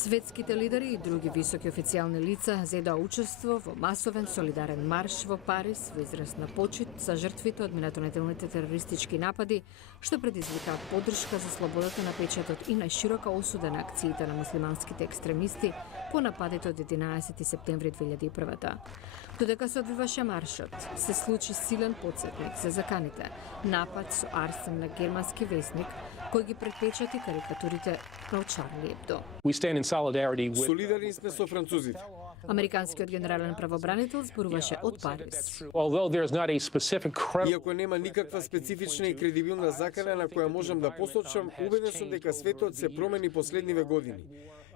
Светските лидери и други високи официјални лица зедоа учество во масовен солидарен марш во Париз во израз на почит за жртвите од минатонеделните терористички напади, што предизвикаа поддршка за слободата на печатот и најширока осуда на акциите на муслиманските екстремисти по нападите од 11 септември 2001. Додека се одвиваше маршот, се случи силен потсетник за заканите, напад со арсен на германски весник, кој ги предпечати карикатурите на Чарли Ебдо. Солидарни сме со французите. Американскиот генерален правобранител зборуваше од Париз. Иако нема никаква специфична и кредибилна закана на која можам да посочам, убеден сум дека светот се промени последниве години.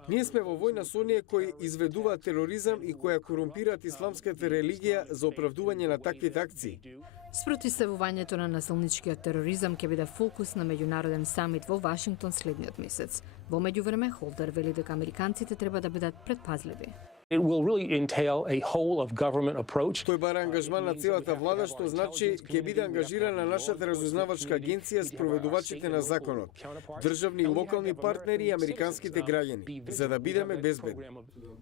Ние сме во војна со оние кои изведуваат тероризам и кои корумпираат исламската религија за оправдување на таквите акции. Спротивставувањето на насилничкиот тероризам ќе биде фокус на меѓународен самит во Вашингтон следниот месец. Во меѓувреме, Холдер вели дека американците треба да бидат предпазливи. It will really entail a whole of government approach. Тој бара ангажман на целата влада, што значи ќе биде ангажирана нашата разузнавачка агенција спроведувачите на законот, државни и локални партнери и американските граѓани, за да бидеме безбедни.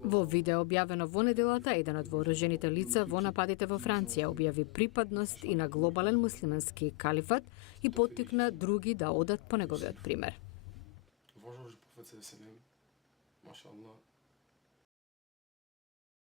Во видео објавено во неделата, еден од вооружените лица во нападите во Франција објави припадност и на глобален муслимански калифат и поттикна други да одат по неговиот пример. Bonjour, je profite de cette main. Mashallah.